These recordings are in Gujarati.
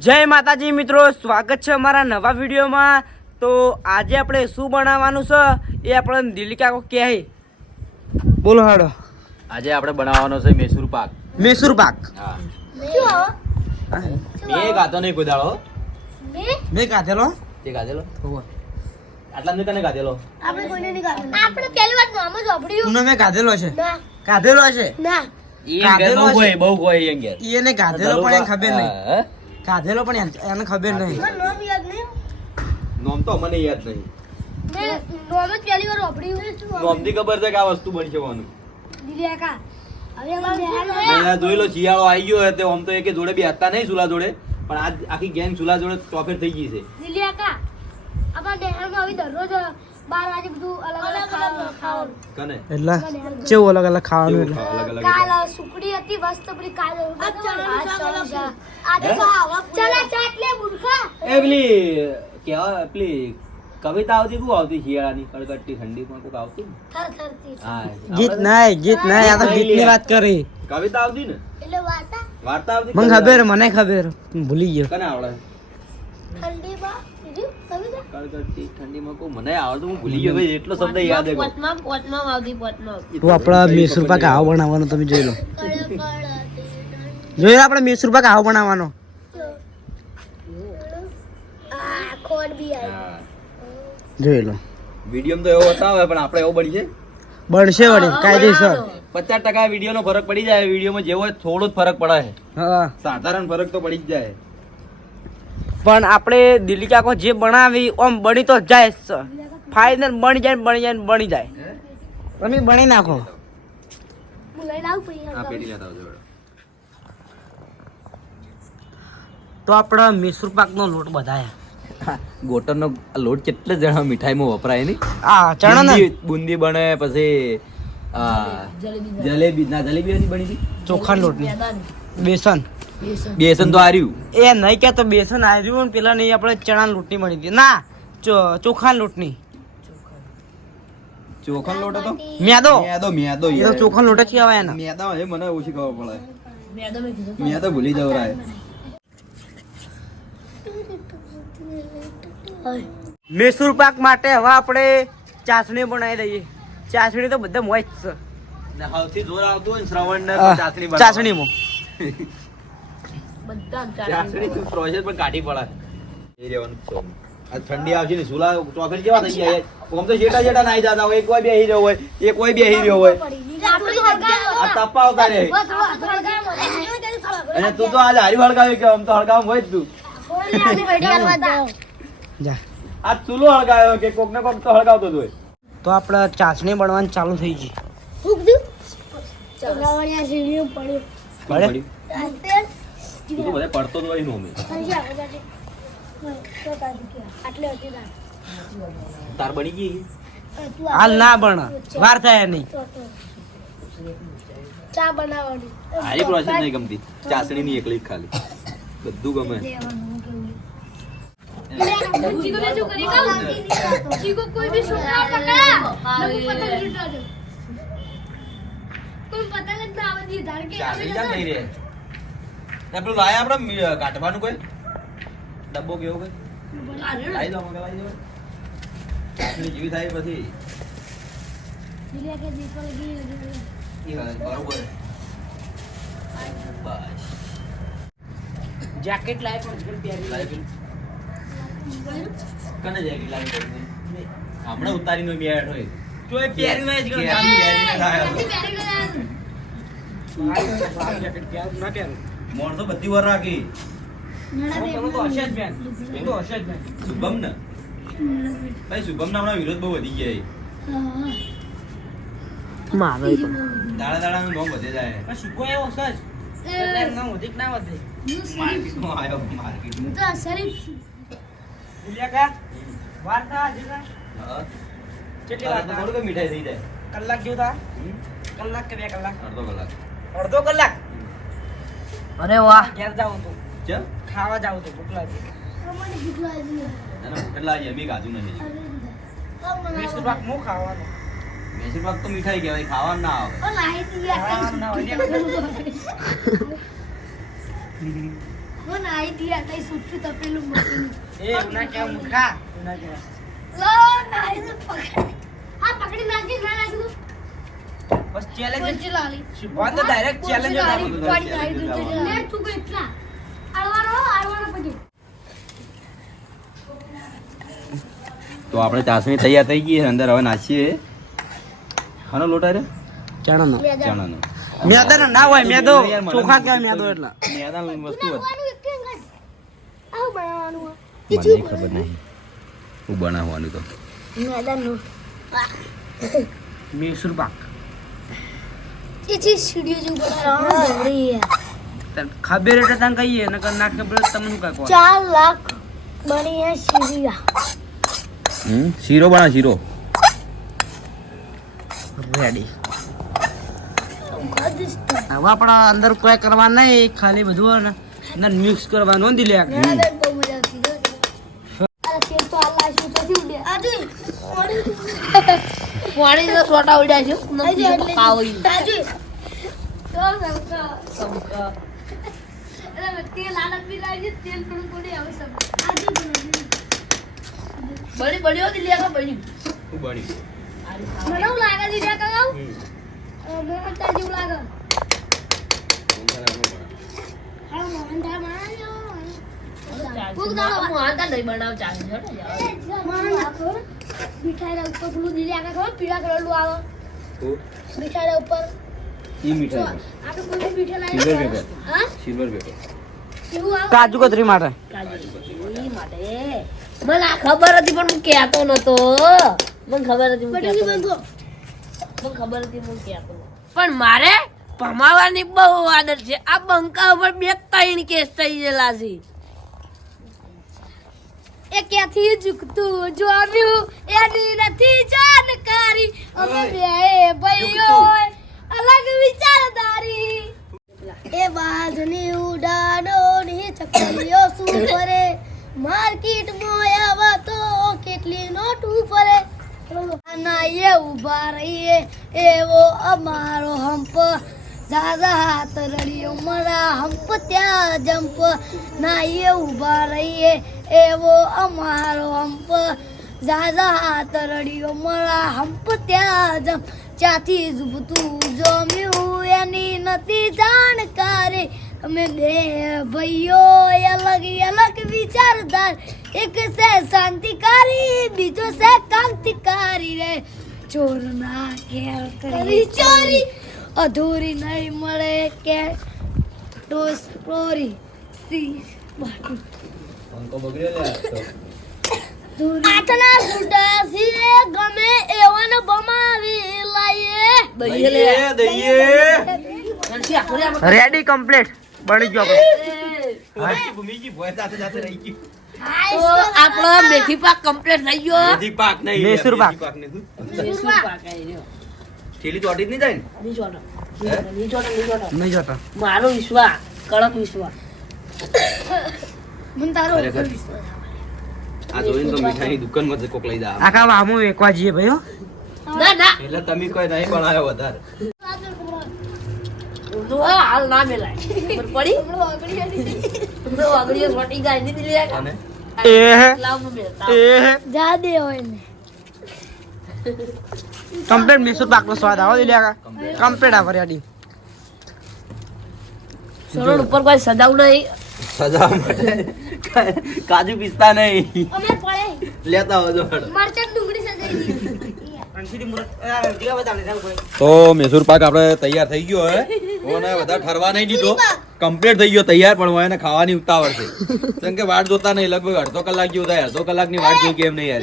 જય માતાજી મિત્રો સ્વાગત છે અમારા નવા વિડીયોમાં. તો આજે આપણે શું બનાવવાનું છે એ આપણે દિલ્હી કાકો કહે બોલો હાડો. આજે આપણે બનાવવાનો છે મેસૂર પાક. મેસૂર પાક. હા. મેં ગાતો નહીં કોઈ દાડો મેં કાધેલો તે ગાધેલો આટલા મેં કને ગાધેલો આપણે કોઈને નહીં ગાધેલો આપણે પહેલી વાર નામ જ સાંભળ્યું. મેં ગાધેલો છે? ના. ગાધેલો છે ના. એ ગાધેલો. કોઈ બહુ કોઈ ઈ અંગેર એને ગાધેલો પણ ખબર નહીં. હા, પણ એને- ખબર નહીં. નામ યાદ નહીં. નોમ તો મને યાદ નહીં. મેં નામ જ પહેલી વાર સાંભળ્યું. નોમથી ખબર છે કે આ વસ્તુ બની જવાનું કાકા. જોઈ લો શિયાળો આવી ગયો હોય તે આમ તો એકે જોડે બી હતા નહીં સુલા જોડે પણ આજ આખી ગેંગ સુલા જોડે ચોફેર થઈ ગઈ છે. દિલી કાકા, આપણા દરરોજ બાર વાગે બધું અલગ અલગ ખાવાનું ખાવાનું. કને? એટલે કેવું અલગ અલગ ખાવાનું એટલે? અલગ અલગ કાલ સુકડી હતી મસ્ત પેલી કાલ આ ચણાનું શાક. આજે હે? તો આવા ચણા ચાટ લે મૂર્ખા. એ પેલી કેવા પેલી કવિતા આવતી શું આવતી? શિયાળાની કડકડતી ઠંડીમાં કોક આવતી થર ગીત નાય ગીત નાય આ તો ગીતની વાત કરી. કવિતા આવતી ને? એટલે વાર્તા? વાર્તા આવતી મને ખબર મને ખબર. ભૂલી ગયો. કને આવડે? ઠંડીમાં? ઠંડીમાં કોઈ મને આવડતું હું ભૂલી ગયો ભાઈ એટલો શબ્દ યાદ છે કોઈ. તો આપણા મેસૂર પાક આવો બનાવવાનો તમે જોઈ લો. જોઈ આપણે મેસૂર પાક આવો બનાવવાનો. આ ખોડ બી આવી. હા. જોઈ લો. વિડીયોમાં તો એવો બતાવે પણ આપણે એવો બની છે બનશે વળી કાયદેસર. પચાસ ટકા વીડિયો નો ફરક પડી જાય વિડીયોમાં જેવો થોડો જ ફરક પડે સાધારણ ફરક તો પડી જ જાય. પણ આપણે દિલ્હી કાકો જે બનાવી ઓમ બની તો જાય જ. ફાઇનલ બની જાય ને બની જાય ને બની જાય. તમે બની નાખો. તો આપણે મૈસૂર પાકનો લોટ બધાયા. ગોટરનો લોટ કેટલા જણા મીઠાઈમાં વપરાય નહીં? આ ચણા ને. બુંદી- બને પછી આ જલેબી ના જલેબી બની હતી ચોખા લોટની. બેસન. બેસન. તો હાર્યું એ નહીં કે તો બેસન આવ્યું ને પેલા નહીં આપણે ચણા લોટની મળી હતી. ના ચોખા લોટની. ચોખા લોટ હતો? મેદો. મેદો મેદો એ તો ચોખા લોટ છે કહેવાય એના મેદા એ મને ઓછી ખબર પડે. મેદો ભૂલી જવું રાય. મૈસૂર પાક માટે હવે આપણે ચાસણી બનાવી દઈએ. ચાસણી તો બધા મોજ છે. ને સૌથી જોર આવતું હોય ને શ્રવણ ચાસણી બનાવવાની. ચાસણીમાં ચાસણી પ્રોસેસ પણ કાઢી પડે. એ રહેવાનું છે. આ ઠંડી આવશે ને સુલા ચોકડી જેવા થઈ તો જેટા જેટા નાઈ જતા હોય એક કોઈ બેહી રહ્યો હોય એક કોઈ બેહી રહ્યો હોય. આ તપાવતા. અને તું તો આજે હારી હળગાવી કે આમ તો હળગાવ હોય જ તું. જા. આ ચૂલો હળગાવ્યો કે કોક ને કોક તો હળગાવતો જ હોય. તો આપણે ચાસણી બનવાની ચાલુ થઈ ગઈ. પડ્યું. તું તો બધા પડતો જ હોય નો અમે. તારી કે. આટલે હતી તાર. તાર બની ગઈ? હાલ ના બણ વાર થાય નહીં. ચા બનાવવાની. હારી પ્રોસેસ નહીં ગમતી. ચાસણી ની એકલી ખાલી. બધું ગમે. કોઈ પતંગ. જ ના આવે દીધાર કે ચાસણી ક્યાં થઈ રહે ને પેલું લાયા આપણે કાઢવાનું કોઈ ડબ્બો કેવો કોઈ લાવી દો લાવી દો ચાસણી જેવી થાય પછી બરોબર બસ જેકેટ લાય પણ લાવી પેલું. કને જાય લાવી. હમણાં ઉતારી નો બેઠ હોય તોય પહેરી ના જ પહેરી ના થાય પહેરી જેકેટ પહેરું, ના પહેરું. મોણ તો બધી વાર રાખી. શુભમ ને ભાઈ શુભમ ના હમણાં વિરોધ બહુ વધી ગયા મારો દાડા દાડા નું નોમ વધે જાય પણ સૂકો એવો ના વધે ના વધે. આવ્યો તો શરીફ કા? હા. કેટલી થા? થોડું કે મીઠાઈ થઈ જાય કલાક જેવું થા? કલાક કે બે કલાક? અડધો કલાક અડધો કલાક? અરે વાહ ઘેર જાવ તો ચલ ખાવા જાવ તો ભૂખ લાગી મને ભૂખ લાગી ના, ના, કેટલા આવી એમી કાજુ નથી વીસ પાક મો ખાવાનું મેસૂર પાક તો મીઠાઈ કહેવાય ખાવા ના આવે ખાવાનું ના હોય. મને આ કઈ સુઠું તપેલું મૂકીને. એ ઉના કે મુખા ઉના કે લો, નાઈ પકડી. આ પકડી નાખી, ના નાખી દઉં. બસ ચેલેન્જ. શુભાન તો ડાયરેક્ટ ચેલેન્જ. લે, તું કઈ એટલા. આડવાનો, આડવાનો પછી. તો આપણે ચાસણી તૈયાર થઈ ગઈ અંદર હવે નાખીએ હાનો લોટા રે ચણાનો. ચણાનો. મેદાનો ના હોય મેદો. ચોખા કે મેદો. એટલા. મેદાની વસ્તુ? આવું બનાવવાનું. મને ખબર નહીં. હું બનાવવાનું તો. મેદાનનું. મેસૂર પાક. જે સીડીઓ. તને ખબર એટલે તને કહીએ નકર ના ખબર તમને શું કાંઈ કહો? ચાર લાખ બની હે સીડિયા હમ? શીરો બના શીરો? રેડી હવે આપણા અંદર કોઈ કરવા નહીં ખાલી બધું ને અંદર મિક્સ કરવાનું હો દિલે પાણી. તો સોટા ઉડ્યા છે. બળી બળી હોતી લે કે બળી શું બની મને એવું લાગે છે જ્યાં કાકા મોહનથાળ જેવું લાગે હા મોહનથાળ બનાવજો ફૂગ દાડો હું આતા નહીં બનાવ ચાલે છે હો ને યાર. મને નાખો મીઠાઈ ઉપર પેલું લીલી આગળ ખબર પીળા કલરનું આવે મીઠાઈ ઉપર ઈ મીઠાઈ આપણે કોઈ બી મીઠાઈ સિલ્વર પેપર હા? સિલ્વર પેપર કાજુ કતરી માટે. મને આ ખબર હતી પણ હું કહેતો નતો મને ખબર હતી. મને ખબર હતી હું કહેતો પણ મારે ભમાવાની બહુ આદત છે. આ બંકા ઉપર બે ત્રણ કેસ થઈ ગયેલા છે. એ ક્યાંથી ઝૂકતું જોમ્યું એની નથી જાણકારી. અમે બે ભાઈઓ અલગ વિચારધારી. એ બાજની ઉડાડો ની ચકલીઓ શું ફરે? માર્કેટમાં આવા તો કેટલી નોટ ફરે? ના એ ઊભા રહીએ, એવો અમારો હંપ. દાદા હાથ રડિયો મારા હંપ, ત્યાં જંપ. ના એ ઊભા રહીએ, એવો અમારો હંપ. દાદા હાથ રડિયો મારા હંપ, ત્યાં જંપ. ત્યાંથી ઝૂબતું જમ્યું એની નથી જાણકારી. અમે બે ભાઈઓ અલગ અલગ વિચારધાર. એક છે શાંતિકારી બીજો છે ક્રાંતિકારી રે. ચોર ના ઘેર કરી ચોરી. અધૂરી નહીં મળે કે ટોસ પોરી સી પંખો બગડ્યો લે આ તો. ના ગમે રેડી કમ્પ્લીટ બની ગયો આપણે ભૂમિજી ભોય સાથે સાથે રહી ગઈ તો આપણો મેથી પાક કમ્પ્લીટ થઈ ગયો. મેથી પાક નહીં મેસુર પાક. મૈસૂર. થેલી ચોટી જ નહીં જાય ને? નહીં નહીં જોતો, નહીં જોતો. મારો વિશ્વા કડક વિશ્વા મન તારો ખરેખર. આ જોઈને તો મીઠાઈની દુકાનમાં જ કોક લઈ જા આખા વામો વેકવા જઈએ ભાઈ હો. ના ના. એટલે તમે કોઈ નહીં બનાવ્યો વધારે. હાલ ના મેલાય. પડી. વાગડીઓ નહીં અને? કમ્પ્લીટ મિસુર પાકનો સ્વાદ આવો દિલે કાકા આ ફરિયાડી રેડી સરોડ ઉપર કોઈ સજાવું નહીં. સજાવ કાજુ પિસ્તા નહીં. અમે પડે. લેતા હોજો મરચા ડુંગળી સજાઈ તો મૈસૂર પાક આપણે તૈયાર થઈ ગયો હે. કોને વધારે ઠરવા નહીં દીધો. કમ્પ્લીટ થઈ ગયો તૈયાર પણ એને ખાવાની ઉતાવળ છે. કેમ કે વાટ જોતા નહીં લગભગ અડધો કલાક જેવું થાય. અડધો કલાકની વાટ જોઈ કેમ નહીં યાર.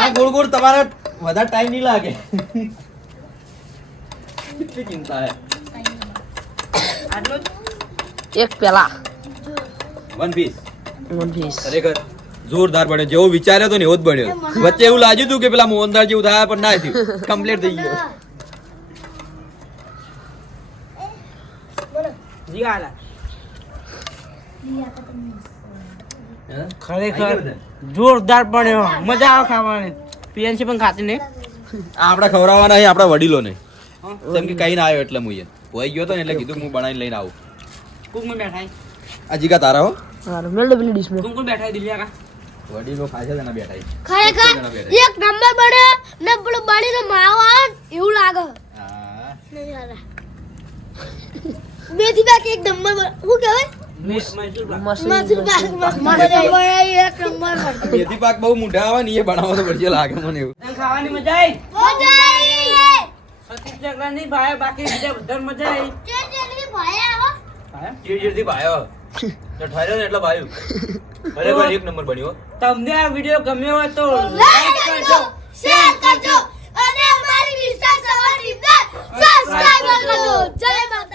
આ ગોળ ગોળ તમારે વધારે ટાઈમ નહીં લાગે. કેટલી ચિંતા હે. એક પેલા. વન પીસ વન પીસ ખરેખર. જોરદાર બન્યો. જેવો વિચાર્યો તો ને એવો જ બન્યો. વચ્ચે એવું લાગ્યું હતું કે પેલા મોહનદાર જેવું થાય પણ ના થયું. કમ્પ્લીટ થઈ ગયો? ખરેખર જોરદાર બન્યો. મજા આવે ખાવાની. પીએનસી પણ ખાતી નહીં. આપણે ખવડાવવાના આપડા આપણા વડીલોને. જેમ કે કઈ ના આવ્યો એટલે હું હોય ગયો તો ને એટલે કીધું હું બનાવીને લઈને આવું. કોણ કોણ બેઠા છે? આ જીગા તારા હો. હારું મેળ દે પેલી ડીશમાં કોણ કોણ બેઠા છે દિલિયા કા વડીલો ખાશે તેના બેઠા ખરેખર એક નંબર બને ને પેલું બળીને માવો એવું લાગે. હા. નહીં આવે. મેથી પાક એક નંબર. શું કહેવાય? મેસ- મૈસૂર પાક. મેથી પાક. મસ્ત બને, એક નંબર બને. મેથી પાક. બહુ મોટા આવે ને એ બનાવો તો પડશે લાગે મને એવું. ખાવાની મજા આવી મજા આવી. સતીશ ચકલા નહીં ભાઈ બાકી બીજા બધા મજા આવી જે ભાઈ ભાઈ, ચીડચીડથી ભાયો તો ઠર્યો ને એટલે ભાઈ ખરેખર એક નંબર બન્યો. તમને આ વીડિયો ગમ્યો હોય તો લાઈક કરજો શેર કરજો અને અમારી વિસ્તાર સવાર સબસ્ક્રાઇબ કરજો જય માતા